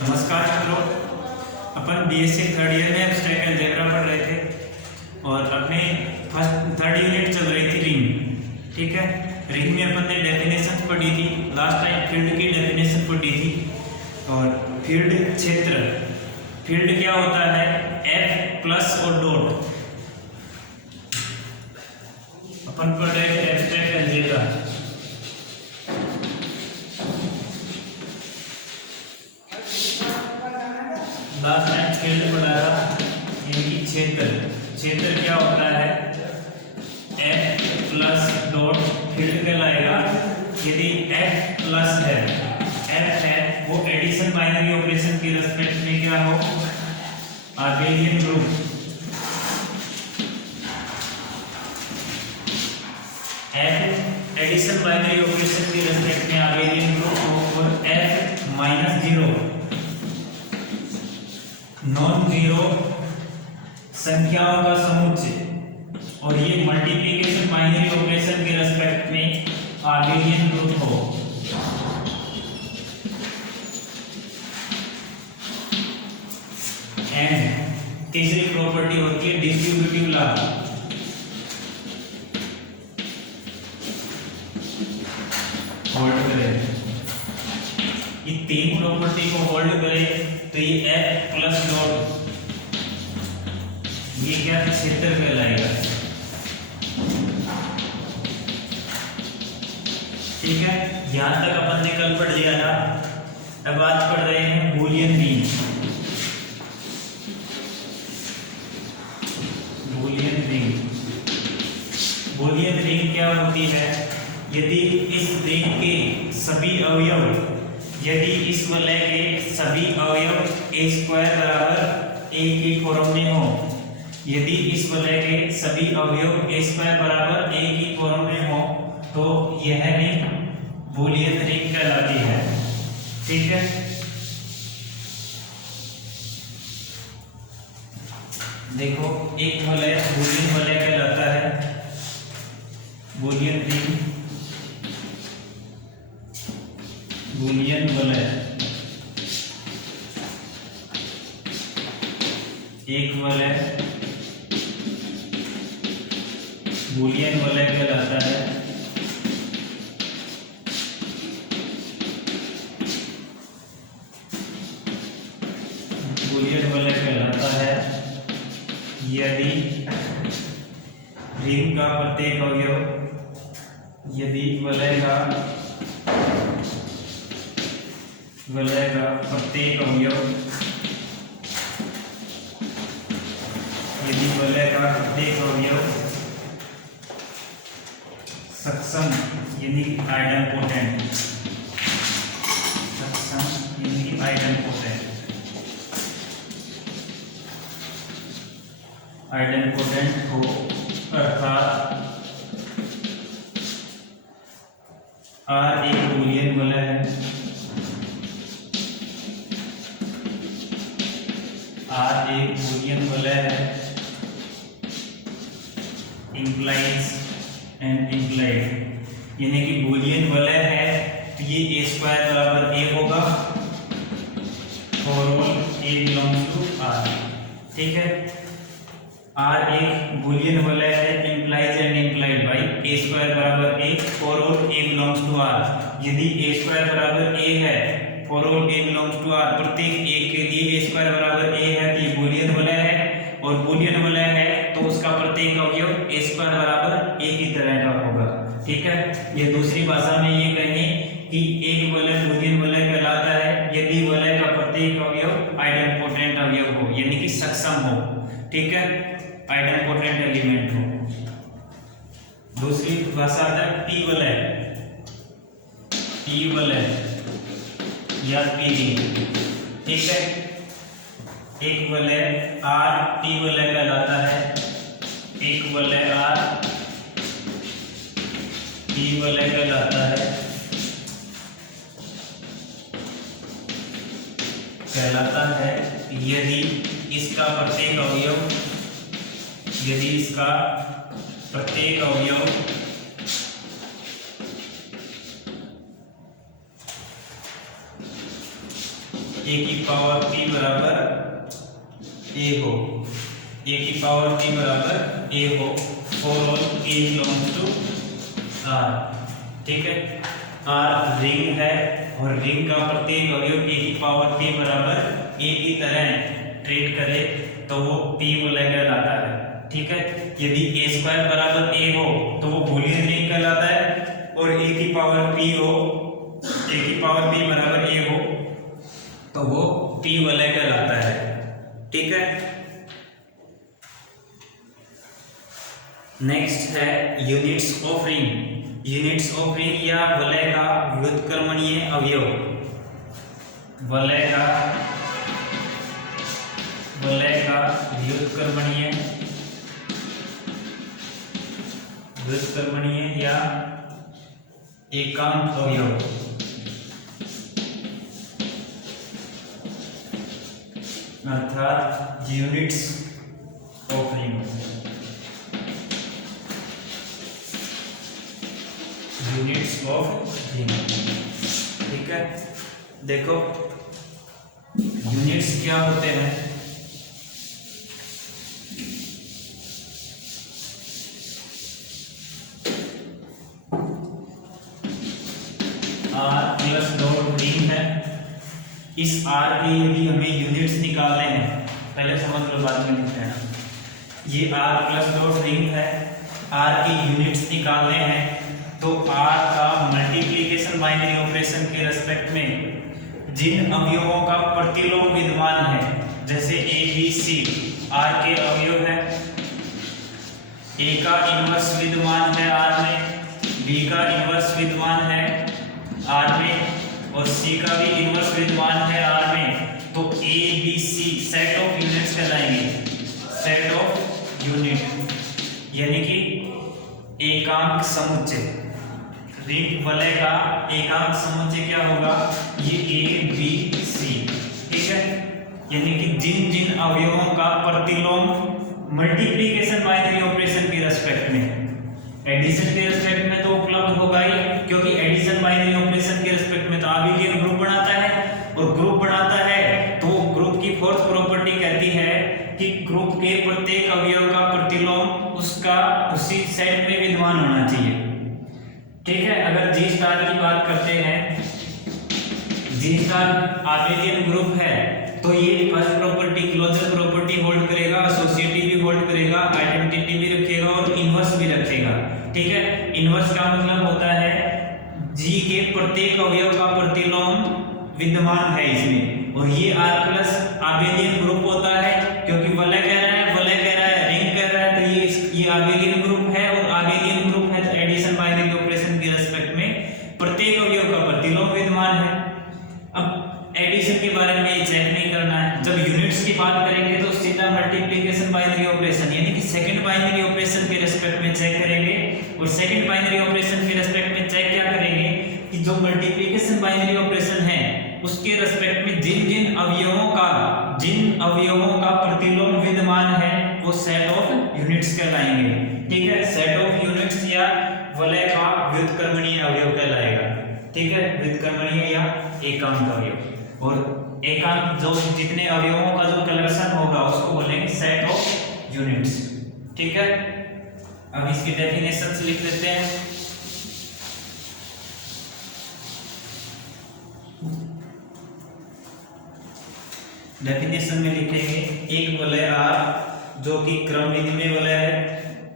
नमस्कार मित्रों, अपन BSc third year में एब्स्ट्रैक्ट अलजेब्रा पढ़ रहे थे और अपने थर्ड यूनिट चल रही थी रिंग। ठीक है, रिंग में अपन ने डेफिनेशन पढ़ी थी। लास्ट टाइम फील्ड की डेफिनेशन पढ़ी थी और फील्ड क्षेत्र। फील्ड क्या होता है? एफ प्लस और डॉट। अपन पढ़ रहे थे abstract algebra. Last time field पढ़ा था, यानी क्षेत्र। क्षेत्र क्या होता है? एफ प्लस डॉट फील्ड कहलाएगा। यदि एफ प्लस है, एफ है वो एडिशन बाइनरी ऑपरेशन के रेस्पेक्ट में क्या हो? Abelian group. F addition binary operation के रेस्पेक्ट में आबेलियन ग्रुप हो और F minus zero non zero संख्याओं का समुच्चय और ये मल्टीप्लिकेशन बाइनरी ऑपरेशन के रेस्पेक्ट में आबेलियन ग्रुप हो। एंड तीसरी प्रॉपर्टी होती है डिस्ट्रीब्यूटिव लॉ। होल्ड करें, ये तीन प्रॉपर्टी को होल्ड करें तो ये एफ प्लस डॉट ये क्या क्षेत्र कहलाएगा। ठीक है, यहां तक अपन ने कल पढ़ लिया था। अब आज पढ़ रहे हैं Boolean ring. Boolean ring, Boolean ring क्या होती है? यदि इस रिंग के सभी अवयव, यदि इस वलय के सभी अवयव ए स्क्वायर बराबर ए के फॉर्म में हो, यदि इस वलय के सभी अवयव ए स्क्वायर बराबर ए की फॉर्म में हो तो यह रिंग बूलियन रिंग कहलाती है। ठीक है, देखो एक वलय बूलियन वलय कहलाता है। बूलियन रिंग, बूलियन वलय, एक वलय बूलियन वलय कहलाता है। बूलियन वलय कहलाता है यदि रिंग का प्रत्येक अवयव, यदि वलय का प्रत्येक अवयव, यदि वलय का प्रत्येक अवयव सक्षम यानी आइडेंपोटेंट, सक्षम यानी आइडेंपोटेंट, आइडेंपोटेंट हो, अर्थात आर एक बूलियन वलय है, आर एक बूलियन वलय है, इंप्लाइज एंड इंप्लाइड, यानी कि बूलियन वलय है तो ये ए स्क्वायर बराबर ए होगा for all a belongs to R. ठीक है, आर एक बूलियन वलय है, implies and implied by a square बराबर a for all a belongs to R. यदि ए स्क्वायर बराबर ए है for all a belongs to R, प्रत्येक ए के लिए ए स्क्वायर बराबर ए है तो ये बूलियन वलय है। और बूलियन वलय है तो उसका प्रत्येक अवयव ए स्क्वायर बराबर ए की तरह का होगा। ठीक है, ये दूसरी भाषा में ये कहें कि एक वलय बूलियन वलय कहलाता है यदि वलय का प्रत्येक अवयव आइडेंपोटेंट अवयव हो, यानी कि सक्षम हो। ठीक है, आइडेंपोटेंट एलिमेंट हो। दूसरी भाषा है पी वलय, पी वलय या पी रिंग। ठीक है, एक वलय आर टी वलय कहलाता है, एक वलय आर टी वलय कहलाता है, यदि इसका प्रत्येक अवयव, यदि इसका प्रत्येक अवयव ए की पावर p बराबर a हो, a की पावर p बराबर a हो for all a belongs to r। ठीक है, r रिंग है और रिंग का प्रत्येक अवयव a की पावर p बराबर a की तरह ट्रीट करे तो वो p वलय कहलाता है। ठीक है, यदि a स्क्वायर बराबर a हो तो वो बूलियन रिंग कहलाता है, और a की पावर p हो, a की पावर p बराबर a हो तो वो p वलय कहलाता है। ठीक है, नेक्स्ट है units of ring. Units of ring या वलय का व्युत्क्रमणीय अवयव, वलय का व्युत्क्रमणीय या एकांक अवयव। अर्थात units of ring, units of ring. ठीक है, देखो यूनिट्स क्या होते हैं। r प्लस डॉट रिंग है, इस r के यदि हमें यूनिट्स निकालने हैं, पहले समझ लो बाद में लिखते हैं। ये r प्लस डॉट रिंग है, r के यूनिट्स निकालने हैं तो r का मल्टीप्लिकेशन बाइनरी ऑपरेशन के रेस्पेक्ट में जिन अवयवों का प्रतिलोम विद्यमान है, जैसे a b c r के अवयव है, a का इन्वर्स विद्यमान है r में, b का इन्वर्स विद्यमान है r में और c का भी इन्वर्स विद्यमान है r में, तो a b c set of units कहलाएंगे। सेट ऑफ यूनिट यानी कि एकांक समुच्चय। रिंग वलय का एकांक समुच्चय क्या होगा, ये a b c। ठीक है, यानी कि जिन जिन अवयवों का प्रतिलोम मल्टीप्लिकेशन बाइनरी ऑपरेशन के रेस्पेक्ट में, एडिशन के रेस्पेक्ट में तो उपलब्ध होगा ही, क्योंकि एडिशन बाइनरी ऑपरेशन के रेस्पेक्ट में तो अबेलियन ग्रुप बनाता है, और ग्रुप बनाता है तो ग्रुप की फोर्थ प्रॉपर्टी कहती है कि ग्रुप के प्रत्येक अवयव का प्रतिलोम उसका उसी सेट में विद्यमान होना चाहिए। ठीक है, अगर जी स्टार की बात करते हैं, जी स्टार अबेलियन ग्रुप है तो ये first property closure property hold करेगा, एसोसिएटिव भी होल्ड करेगा, आइडेंटिटी भी रखेगा और इनवर्स भी रखेगा। ठीक है, इनवर्स का मतलब होता है जी के प्रत्येक अवयव का प्रतिलोम विद्यमान है इसमें, और ये r प्लस अबेलियन ग्रुप होता है, क्योंकि वलय कह रहा है रिंग कह रहा है, तो ये अबेलियन ग्रुप है, और अबेलियन ग्रुप है तो एडिशन बाइनरी ऑपरेशन के रेस्पेक्ट में प्रत्येक अवयव का प्रतिलोम विद्यमान है। अब एडिशन के बारे में चेक नहीं करना है, जब यूनिट्स की बात करेंगे तो सीधा मल्टीप्लिकेशन बाइनरी ऑपरेशन यानी कि सेकंड बाइनरी ऑपरेशन के रेस्पेक्ट में चेक करेंगे, और सेकंड बाइनरी ऑपरेशन के रेस्पेक्ट में चेक क्या करेंगे कि जो मल्टीप्लिकेशन बाइनरी ऑपरेशन है उसके रेस्पेक्ट में जिन जिन अवयवों का प्रतिलोम विद्यमान है वो सेट ऑफ यूनिट्स कहलाएंगे। ठीक है, सेट ऑफ यूनिट्स या वलय का व्युत्क्रमणीय अवयव कहलाएगा। ठीक है, व्युत्क्रमणीय या एकांक अवयव, और एकांक जो जितने अवयवों का जो कलेक्शन होगा उसको बोलेंगे सेट ऑफ यूनिट्स। ठीक है, अब इसकी डेफिनेशन लिख लेते हैं। डेफिनेशन में लिखेंगे एक वलय R जो कि क्रम विनिमय वलय है,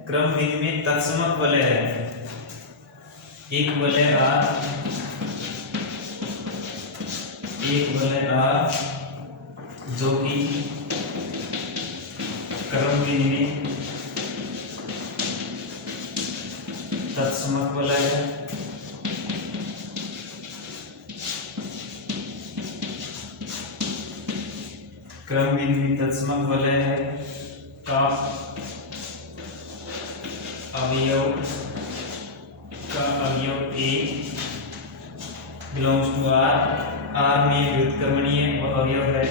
क्रम विनिमय तत्समक वलय है। एक वलय R जो कि क्रम विनिमय तत्समक वलय है। क्रम विनिमय तत्समक वलय है का अवयव A बिलोंग्स टू R में व्युत्क्रमणीय अवयव है,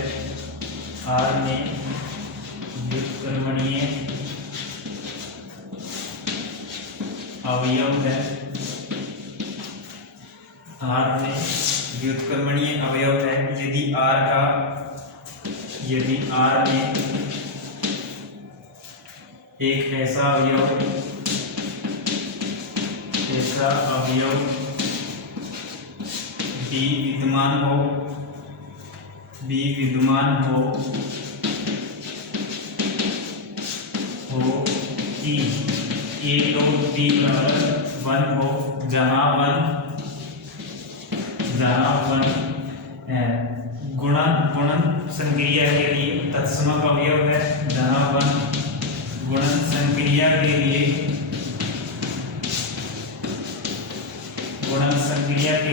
R में व्युत्क्रमणीय अवयव है, R में व्युत्क्रमणीय अवयव है, यदि R में एक ऐसा अवयव B विद्यमान हो कि A डॉट B बराबर 1 हो, जहां 1 गुणन संक्रिया के लिए तत्समक अवयव है, जहां 1 गुणन संक्रिया के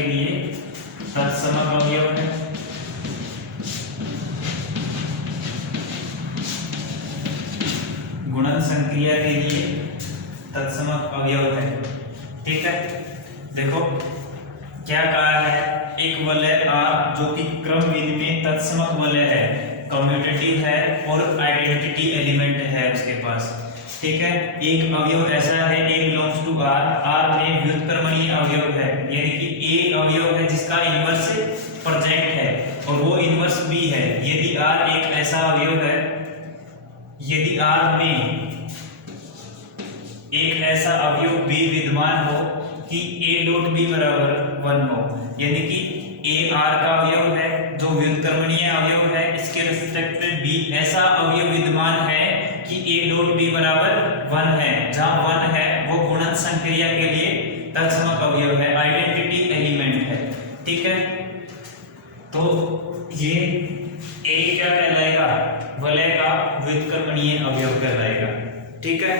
लिए तत्समक अवयव है। गुणन संक्रिया के लिए तत्समक अवयव है। ठीक है, देखो क्या कहा है, एक वलय R जो कि क्रम विधि में तत्समक वलय है, कम्यूटेटिव है और आइडेंटिटी एलिमेंट है उसके पास। ठीक है, एक अवयव ऐसा है, A बिलोंग्स टू R में व्युत्क्रमणीय अवयव है, यानी कि A अवयव है जिसका इनवर्स प्रोजेक्ट है और वो इनवर्स B है। यदि R एक ऐसा अवयव है, यदि R में एक ऐसा अवयव B विद्यमान हो कि A डॉट B बराबर 1 हो, यानी कि A R का अवयव है जो व्युत्क्रमणीय अवयव है, इसके रिस्पेक्ट में B ऐसा अवयव विद्यमान है कि A डॉट B बराबर 1 है, जहां 1 है वो गुणन संक्रिया के लिए तत्समक अवयव है, आइडेंटिटी एलिमेंट है। ठीक है, तो ये A क्या कहलाएगा, वलय का व्युत्क्रमणीय अवयव कहलाएगा। ठीक है,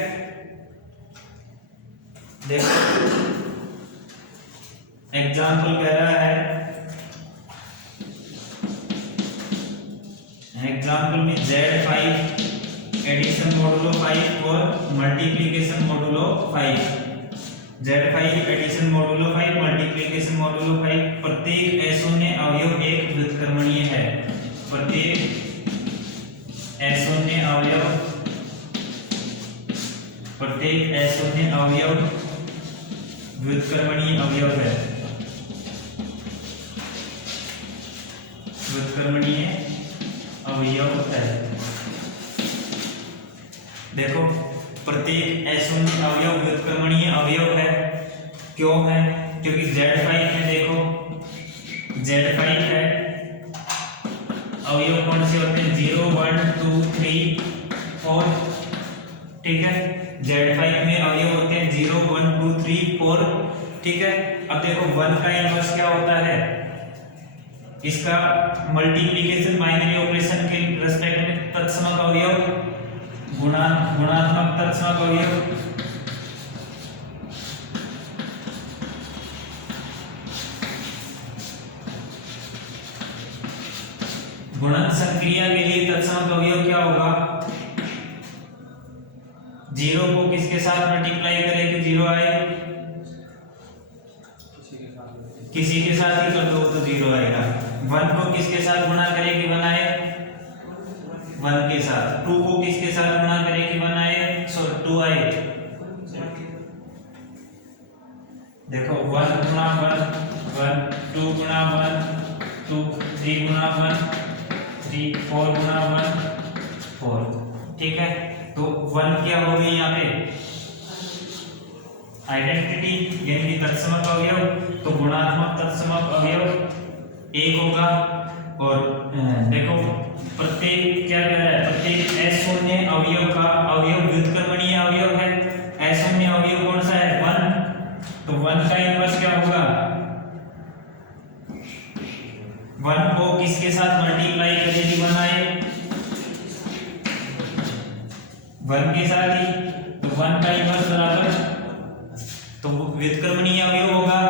देखो एग्जाम्पल कह रहा है, एग्जाम्पल में Z5 एडिशन मोडुलो 5 और multiplication modulo 5, Z5 addition modulo 5 multiplication modulo 5, प्रत्येक अशून्य अवयव एक व्युत्क्रमणीय है, प्रत्येक अशून्य अवयव व्युत्क्रमणीय अवयव है, व्युत्क्रमणीय अवयव है। देखो प्रत्येक अशून्य अवयव व्युत्क्रमणीय अवयव है, क्यों है, क्योंकि Z5 में देखो Z5 है, अवयव कौन से होते हैं, 0 1 2 3 4। ठीक है, Z5 में अवयव होते हैं 0 1 2 3 4। ठीक है, अब देखो 1 का इनवर्स क्या होता है, इसका मल्टीप्लिकेशन बाइनरी ऑपरेशन के रिस्पेक्ट में तत्समक अवयव, गुणात्मक तत्समक अवयव। गुणन संक्रिया के लिए तत्समक अवयव क्या होगा, 0 को किसके साथ मल्टीप्लाई करें कि 0 आए, किसी के साथ ही कर दो तो 0 आएगा। 1 को किसके साथ गुणा करें कि 1 आए, 1 के साथ। 2 को किसके साथ गुणा करें कि 1 आए, 2 आए। देखो 1 गुणा 1 1, 2 गुणा 1 2, 3 गुणा 1 3, 4 गुणा 1 4। ठीक है, तो 1 क्या हो गई यहाँ पे, आइडेंटिटी यानी कि तत्समक अवयव, तो गुणात्मक तत्समक अवयव 1 होगा। और देखो प्रत्येक क्या कह रहा है, प्रत्येक अशून्य अवयव का अवयव व्युत्क्रमणीय अवयव है। अशून्य अवयव कौन सा है, 1, तो 1 का इनवर्स क्या होगा, 1 को किसके साथ मल्टीप्लाई करें कि 1 आए, 1 के साथ ही, तो 1 का इनवर्स बराबर, तो व्युत्क्रमणीय अवयव होगा।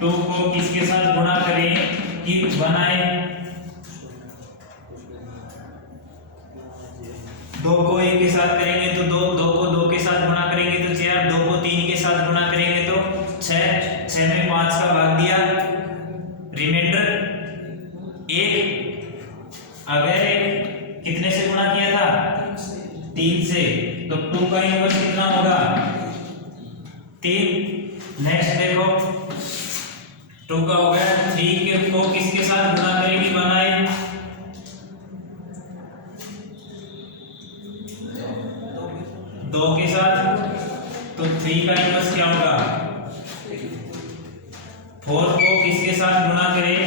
2 को किसके साथ गुणा करें कि 1 आए, 2 को 1 के साथ करेंगे तो 2, 2 को 2 के साथ गुणा करेंगे तो 4, 2 को 3 के साथ गुणा करेंगे तो 6, 6 में 5 का भाग दिया, रिमाइंडर 1। अगर कितने से गुणा किया था, 3 से, तो 2 का इनवर्स कितना होगा, 3। नेक्स्ट देखो 2 का हो गया। 3 को किसके साथ गुणा करेंगे, बनाए 2 के साथ, तो 3 का इनवर्स क्या होगा, 4 को किसके साथ गुणा करें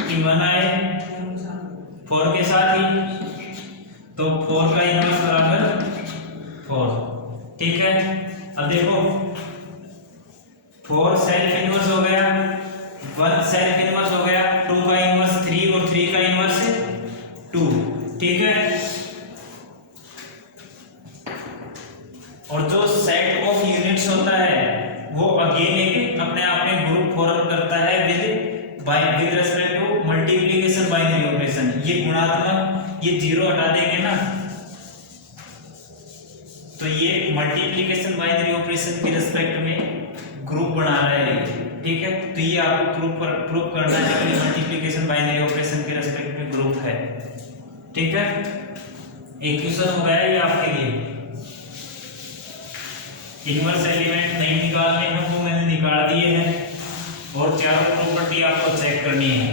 कि बनाए 4 के साथ ही, तो 4 का इनवर्स बराबर 4। ठीक है, अब देखो 4 सेल्फ इनवर्स हो गया, 1 सेल्फ इनवर्स हो गया, 2 का इनवर्स 3 और 3 का इनवर्स 2। ठीक है, और जो सेट ऑफ यूनिट्स होता है वो अगेन एक अपने आप में ग्रुप फॉर्म करता है with respect to multiplication binary operation. ये गुणात्मक, ये 0 हटा देंगे ना, तो ये मल्टीप्लिकेशन बाइनरी ऑपरेशन के रेस्पेक्ट में ग्रुप बना रहा है। ठीक है, तो ये आपको प्रूफ करना है कि मल्टीप्लिकेशन बाइनरी ऑपरेशन के रेस्पेक्ट में ग्रुप है। ठीक है, एक क्वेश्चन हो गया ये आपके लिए। इनवर्स एलिमेंट नहीं निकालने हैं तो मैंने निकाल दिए हैं, और चारों प्रॉपर्टी आपको चेक करनी है,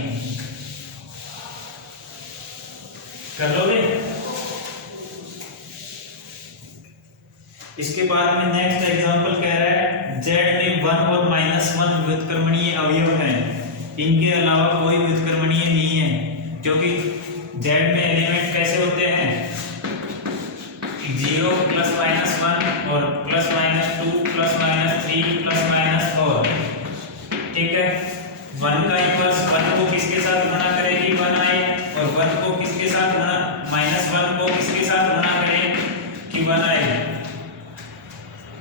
कर लोगे। इसके बाद में नेक्स्ट एग्जांपल कह रहा है z में 1 और -1 व्युत्क्रमणीय अवयव हैं, इनके अलावा कोई व्युत्क्रमणीय नहीं है, क्योंकि z में एलिमेंट कैसे होते हैं 0 +-1 और +-2 +-3 +-4। ठीक है, 1 का इनवर्स 1 को किसके साथ गुणा करेगी 1 आए, और 1 को किसके साथ गुणा -1 को किसके साथ गुणा करें कि 1 आए,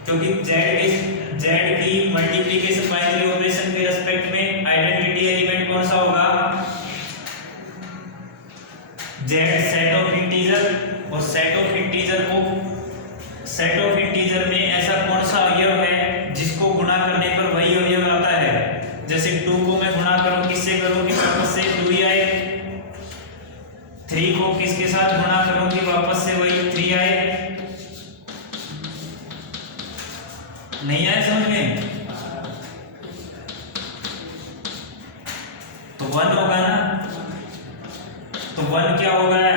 क्योंकि z की मल्टीप्लिकेशन बाइनरी ऑपरेशन के रेस्पेक्ट में आइडेंटिटी एलिमेंट कौन सा होगा z सेट ऑफ इंटीजर, और सेट ऑफ इंटीजर में ऐसा कौन सा अवयव है जिसको गुणा करने पर वही अवयव आता है। जैसे 2 को मैं गुणा करूं किससे करूं कि वापस से 2 ही आए, 3 को किसके साथ गुणा करूं कि वापस से वही 3 आए। नहीं आया समझ में, तो 1 होगा ना, तो 1 क्या हो गया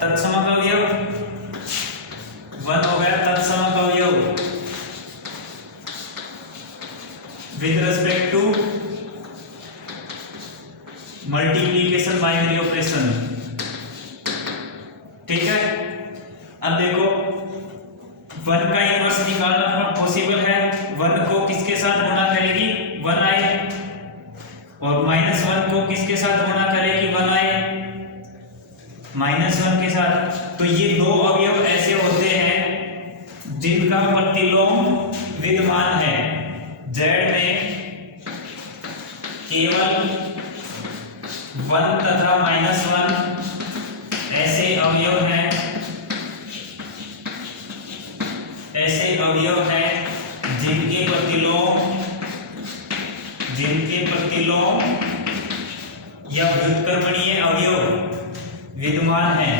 तत्समक अवयव, 1 हो गया तत्समक अवयव with respect to multiplication binary operation. ठीक है, अब देखो 1 का इनवर्स निकालना पॉसिबल है, 1 को किसके साथ गुणा करेगी 1 आए, और -1 को किसके साथ गुणा करेगी 1 आए, -1 के साथ। तो ये 2 अवयव ऐसे होते हैं जिनका प्रतिलोम विद्यमान है। z में केवल 1 तथा -1 ऐसे अवयव हैं जिनके प्रतिलोम या व्युत्क्रमणीय अवयव विद्यमान है।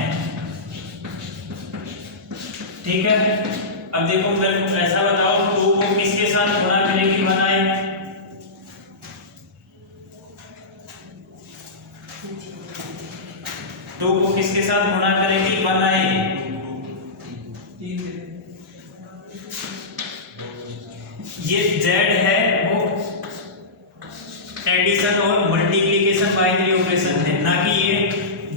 ठीक है, अब देखो मेरे को ऐसा बताओ 2 को किसके साथ गुणा करेगी 1 आए, टू को किसके साथ गुणा करेगी 1 आए, ये z है वो एडिशन और मल्टीप्लिकेशन बाइनरी ऑपरेशन है, ना कि ये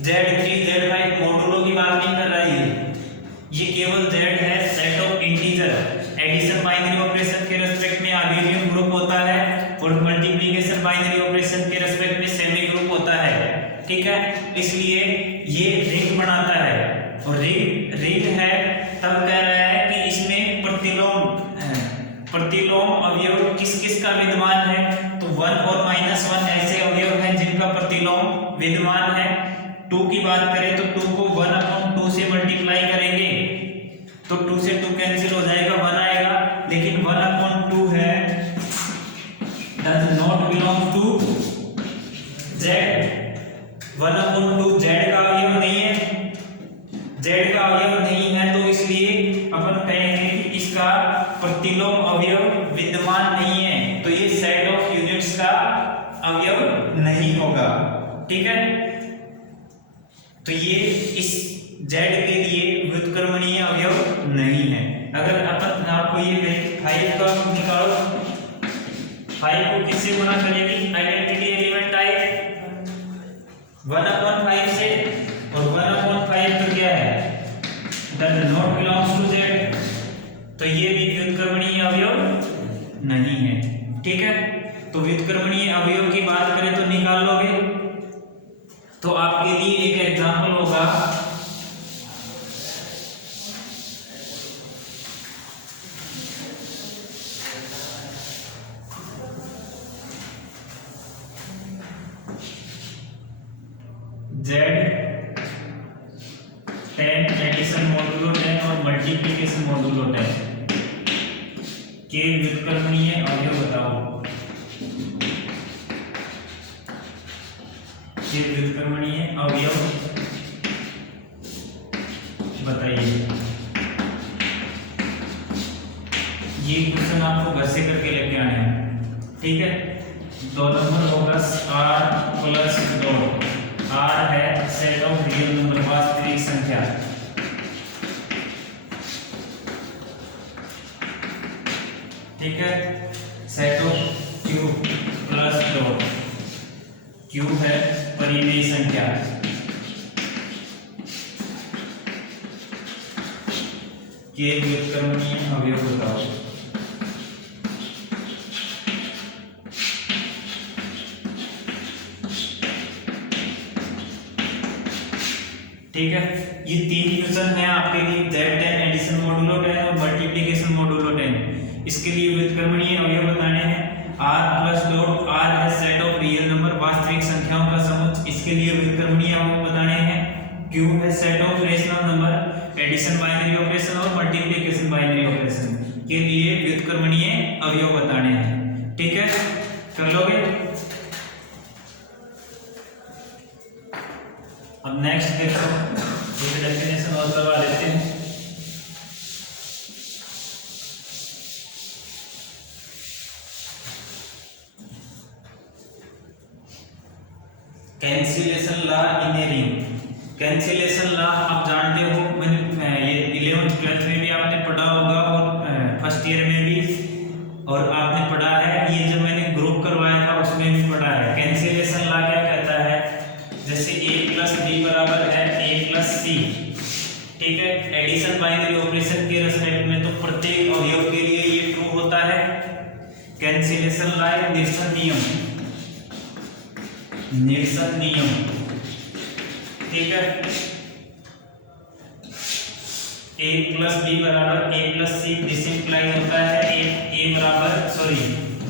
z3 z5 मॉडुलो की बात नहीं कर रहा है। ये केवल z है set of integer, addition binary operation के रेस्पेक्ट में अबेलियन ग्रुप होता है और मल्टीप्लिकेशन बाइनरी ऑपरेशन के रेस्पेक्ट में सेमी ग्रुप होता है। ठीक है, इसलिए ये रिंग बनाता है, और रिंग है तब कह रहा है कि इसमें प्रतिलोम अवयव किस किस का विद्यमान है, तो 1 और -1 ऐसे अवयव हैं जिनका प्रतिलोम विद्यमान है। 2 की बात करें तो 2 को 1/2 से मल्टीप्लाई करेंगे तो 2 से 2 कैंसिल हो जाएगा, 1 आएगा, लेकिन 1/2 है does not belong to z, 1/2 z का अवयव नहीं है, z का अवयव नहीं है, तो इसलिए अपन कहेंगे कि इसका प्रतिलोम अवयव विद्यमान नहीं है। तो ये सेट ऑफ यूनिट्स का होगा, ठीक है। तो ये इस z के लिए व्युत्क्रमणीय अवयव नहीं है। अगर अपन आपको ये कहे 5 का निकालो, 5 को किससे गुना करेगी, आइडेंटिटी एलिमेंट आए 1/5 से, और 1/5 तो क्या है, does not belongs to z, तो ये भी व्युत्क्रमणीय अवयव नहीं है, ठीक है। तो व्युत्क्रमणीय अवयव की बात करें तो निकाल लोगे, तो आपके लिए एक एग्जांपल होगा z 10 एडिशन मॉडुलो 10 और मल्टीप्लिकेशन मॉडुलो 10 के व्युत्क्रमणीय अवयव बताओ, के व्युत्क्रमणीय अवयव बताइए। ये क्वेश्चन आपको घर से करके लेके आने हैं, ठीक है। 2 नंबर होगा r प्लस डॉट, r है सेट ऑफ रियल नंबर, वास्तविक संख्या, ठीक है। Set of q plus dot, q है परिमेय संख्या, के व्युत्क्रमणीय अवयव बताओ। ठीक है, ये 3 क्वेश्चन है आपके लिए, z10 एडिशन मॉडुलो 10 और मल्टीप्लिकेशन मॉडुलो 10। इसके लिए व्युत्क्रमणीय अवयव बताने हैं। r प्लस डॉट, r है सेट ऑफ रियल नंबर, वास्तविक संख्याओं का समुच्चय, इसके लिए व्युत्क्रमणीय अवयव बताने हैं। q है set of rational number, addition binary operation और मल्टीप्लिकेशन बाइनरी ऑपरेशन के लिए व्युत्क्रमणीय अवयव बताने हैं, ठीक है। कर लोगे। अब नेक्स्ट देखो, एक डेफिनेशन और करवा देते हैं। Cancellation law in a ring. Cancellation law आप जानते हो, मैंने ये 11th 12th में भी आपने पढ़ा होगा और फर्स्ट ईयर में भी, और आपने पढ़ा है, ये जब मैंने ग्रुप करवाया था उसमें भी पढ़ा है। कैंसिलेशन लॉ क्या कहता है, जैसे a प्लस b बराबर है a प्लस c, ठीक है। एडिशन बाइनरी ऑपरेशन के रेस्पेक्ट में तो प्रत्येक अवयव के लिए ये ट्रू होता है। कैंसिलेशन लॉ निरसन नियम, निरसन नियम, ठीक है। a प्लस b बराबर a plus c, this implies होता है a बराबर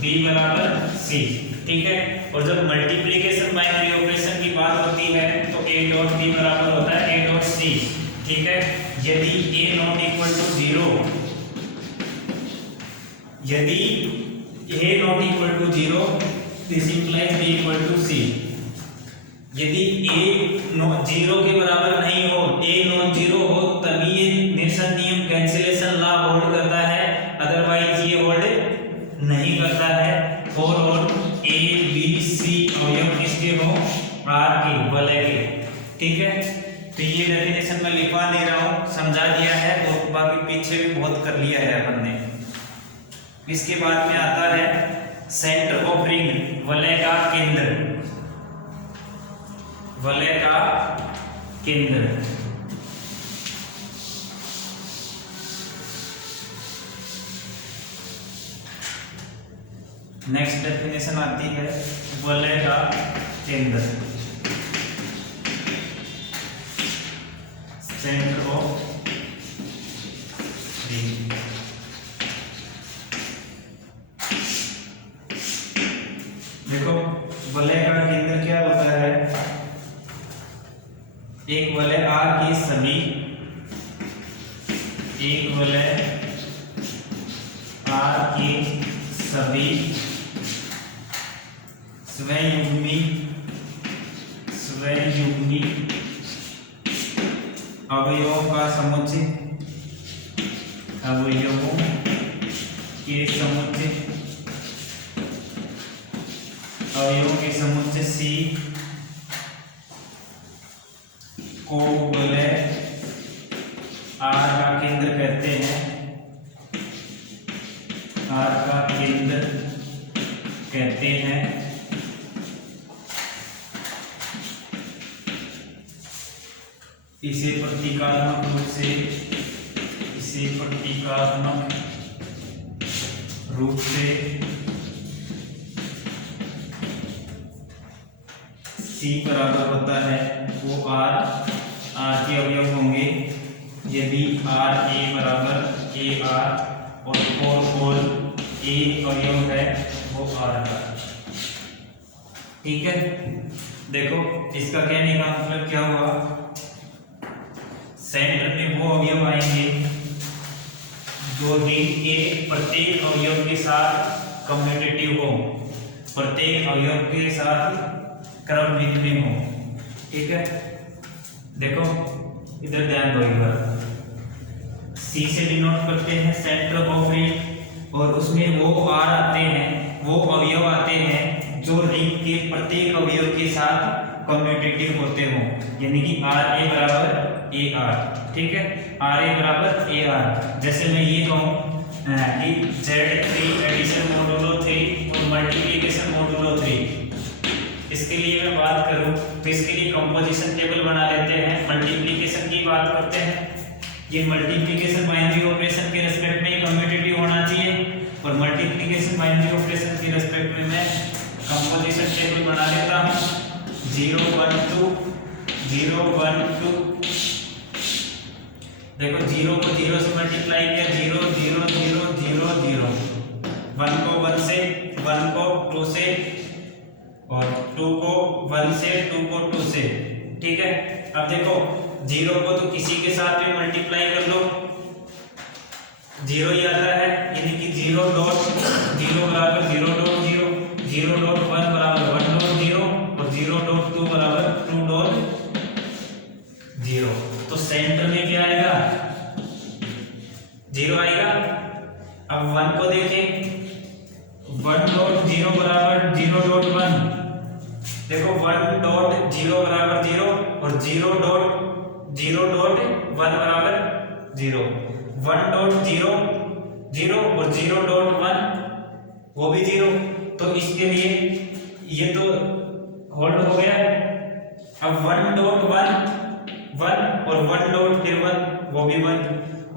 b बराबर c, ठीक है। और जब मल्टीप्लिकेशन बाइनरी ऑपरेशन की बात होती है तो a डॉट b बराबर होता है a डॉट c, ठीक है। यदि a नॉट इक्वल टू 0, यदि a not equal to 0, this implies b equal to c। यदि a 0 के बराबर नहीं हो, a नॉन 0 हो, तभी ये निरसन नियम कैंसिलेशन लॉ होल्ड करता है, अदरवाइज ये होल्ड नहीं करता है। और a b c अवयव किसके हो, r के, वलय के, ठीक है। तो ये डेफिनेशन में लिखवा दे रहा हूँ, समझा दिया है, और बाकी पीछे भी बहुत कर लिया है अपन ने। इसके बाद में आता है सेंटर ऑफ रिंग, वलय का केंद्र, वलय का केंद्र। नेक्स्ट डेफिनेशन आती है वलय का केंद्र, सेंटर ऑफ रिंग। देखो वलय का केंद्र क्या होता है, एक वलय R की सभी, एक वलय R की सभी स्वयंयुग्मी अवयवों का समुच्चय, अवयवों के समुच्चय, अवयवों के समुच्चय C को बोले आर का केंद्र कहते हैं, आर का केंद्र कहते हैं। इसे प्रतीकात्मक रूप से C बराबर होता है वो आर के अवयव होंगे यदि आर ए बराबर ए आर और फोर ए अवयव है वो आर का। ठीक है, देखो इसका कहने का मतलब क्या हुआ, सेंटर में वो अवयव आएंगे जो रिंग के प्रत्येक अवयव के साथ कम्यूटेटिव हो, प्रत्येक अवयव के साथ क्रमविधि में हो। ठीक है, देखो इधर ध्यान दो एक बार, सी से डिनोट करते हैं सेंटर ऑफ रिंग और उसमें वो आर आते हैं, वो अवयव आते हैं जो रिंग के प्रत्येक अवयव के साथ कम्यूटेटिव होते हो, यानी कि आर ए बराबर ए आर। ठीक है, आर ए बराबर ए आर। जैसे मैं ये कहूँ कि Z3 एडिशन मोडुलो 3 और मल्टीप्लिकेशन मोडुलो 3, इसके लिए मैं बात करूं तो इसके लिए कंपोजिशन टेबल बना लेते हैं। मल्टीप्लिकेशन की बात करते हैं, ये मल्टीप्लिकेशन बाइनरी ऑपरेशन के रिस्पेक्ट में कम्यूटेटिव होना चाहिए और मल्टीप्लिकेशन बाइनरी ऑपरेशन के रिस्पेक्ट में मैं कंपोजिशन टेबल बना लेता हूं 0 1 2 0 1 2। देखो 0 को 0 से मल्टीप्लाई किया 0 0 0 0 0, 1 को 1 से, 1 को 2 से और 2 को 1 से, 2 को 2 से। ठीक है, अब देखो 0 को तो किसी के साथ भी मल्टीप्लाई कर लो 0 ही आता है, यानी कि 0 डॉट 0 बराबर 0 डॉट 0, 0 डॉट 1 बराबर 1 डॉट 0 और 0 डॉट 2 बराबर 2 डॉट 0। तो सेंटर में क्या आएगा, 0 आएगा। अब 1 को देखें, 1 डॉट 0 बराबर 0 डॉट 1, देखो 1 डॉट 0 बराबर 0 और 0 डॉट 1 बराबर 0, 1 डॉट 0 0 और 0 डॉट 1 वो भी 0। तो इसके लिए ये तो होल्ड हो गया। अब 1 डॉट 1 1 और 1 डॉट फिर 1 वो भी 1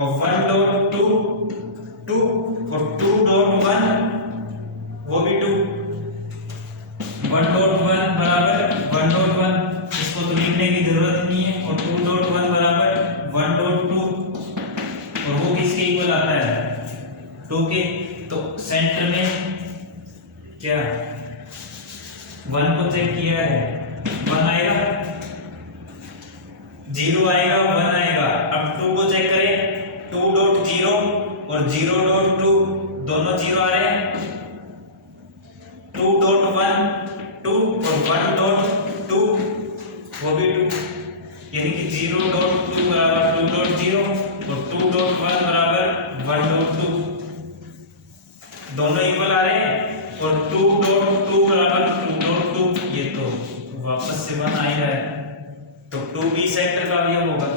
और 1 डॉट 2 2 और 2 डॉट 1 वो भी 2, 1 डॉट 1 बराबर 1 डॉट 1, इसको तो लिखने की जरूरत नहीं है, और 2 डॉट 1 बराबर 1 डॉट 2 और वो किसके इक्वल आता है 2 के। तो सेंटर में क्या 1 को चेक किया है 1 आएगा, 0 आएगा 1 आएगा। अब 2 को चेक करें 2 डॉट 0 और 0 डॉट 2 दोनों 0 आ रहे हैं, 2 डॉट 1 2 और 1 डॉट 2 वो भी 2, यानी कि 0 डॉट 2 बराबर 2 डॉट 0 और 2 डॉट 1 बराबर 1 डॉट 2 दोनों इक्वल आ रहे हैं और 2 डॉट 2 बराबर 2 डॉट 2, ये तो वापस से 1 आ ही रहा है, तो 2 भी सेंटर का अवयव होगा।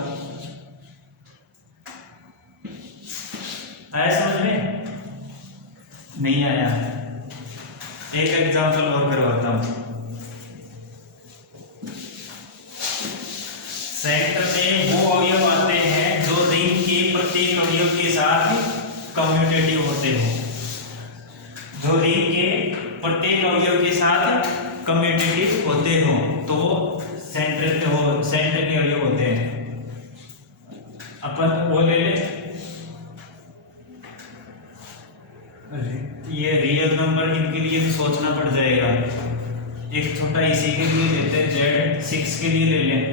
आया समझ में? नहीं आया? एक एग्जांपल और करवाता हूं। सेंटर में वो अवयव आते हैं जो रिंग के प्रत्येक अवयव के साथ कम्यूटेटिव होते हो, जो रिंग के प्रत्येक अवयव के साथ कम्यूटेटिव होते हो तो वो सेंटर के अवयव होते हैं। अपन वो ले ले, ये रियल नंबर, इनके लिए तो सोचना पड़ जाएगा। एक छोटा इसी के लिए लेते हैं, Z6 के लिए ले लें।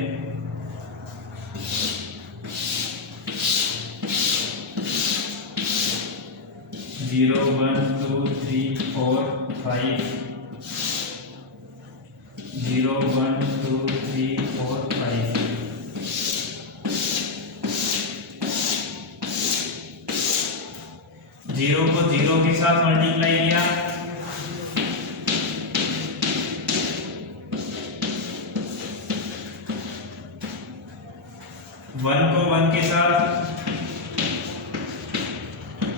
जीरो 1 2 3 4 5 0 1 2 3 4 5 0 को 0 के साथ मल्टीप्लाई किया, 1 को 1 के साथ,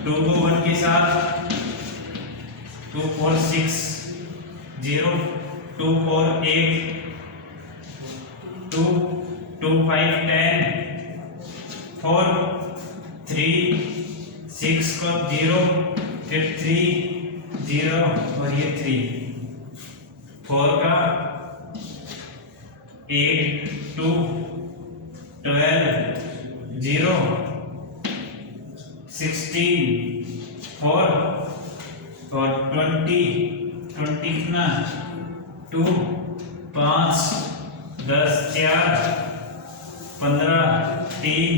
2 को 1 के साथ, 2 4 6 0, 2 4 8, 2 2 5 10, 4 3 6 को 0, फिर 3 0 और ये 3, 4 का 8 2 12 0 16 4 और 20 कितना 2 5 10 4 15 3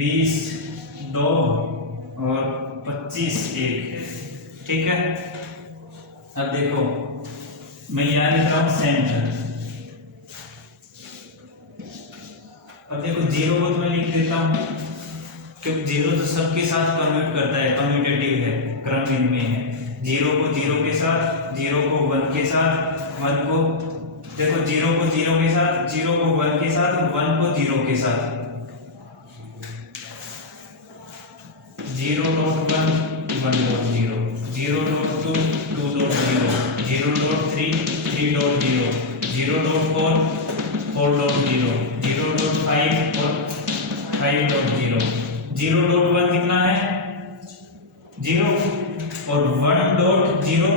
20 2 और 25 1। ठीक है, अब देखो मैं यहाँ लिख रहा हूँ सेंटर। अब देखो 0 को तो मैं लिख देता हूँ क्योंकि 0 तो सबके साथ कम्यूट करता है, कम्यूटेटिव है, क्रम में है। 0 को 0 के साथ, 0 को 1 के साथ, 1 को देखो 0 को 0 के साथ, 0 को 1 के साथ और 1 को 0 के साथ। 0.1 1.0, 0.2 2.0, 0.3 3.0, 0.4 4.0, 0.5 और 5.0। 0.1 कितना है 0 और 1.0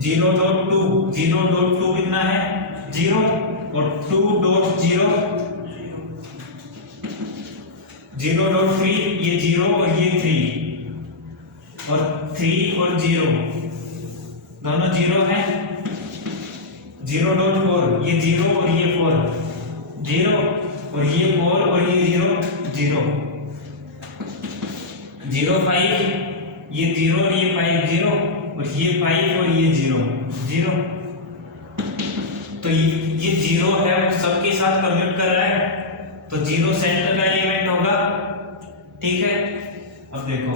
0.2 कितना है 0 और 2.0 0.3 ये 0 और ये 3 और 3 और 0 दोनों 0 हैं। 0.4 ये 0 और ये 4 0 और ये 4 और ये 0 0 0.5 ये 0 और ये 5 0 और ये 5 और ये 0 0। तो ये 0 है सबके साथ कम्यूट कर रहा है तो 0 सेंटर का एलिमेंट होगा। ठीक है, अब देखो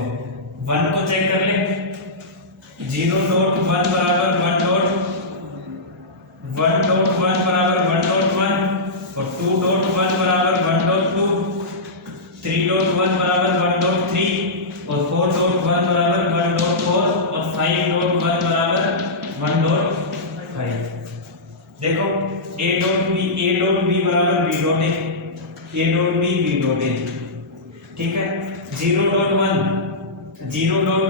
1 को चेक कर ले। 0.1 बराबर 1.1 बराबर 1.1 और 2.1 बराबर 1.2, 3.1 बराबर 1.3 और 4.1 बराबर 1.4 और 5.1 बराबर 1.5। देखो a.b बराबर b.a, a.b b.a। ठीक है, 0.1 0 और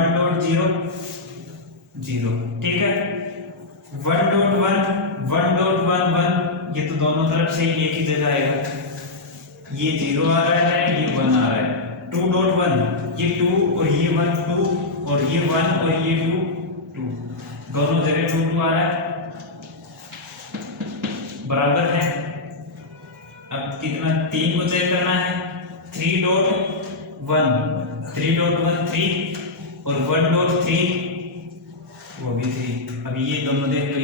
1.0 0। ठीक है, 1.1 ये तो दोनों तरफ से एक ही जगह आएगा। ये 0 आ रहा है, ये 1 आ रहा है। 2.1 ये 2 और ये 1 2 और ये 1 और ये 2 2 दोनों जगह 2 2 आ रहा है, बराबर है। अब कितना 3 को चेक करना है। 3.1 3 और 1.3 वो भी 3। अब ये दोनों देख लो,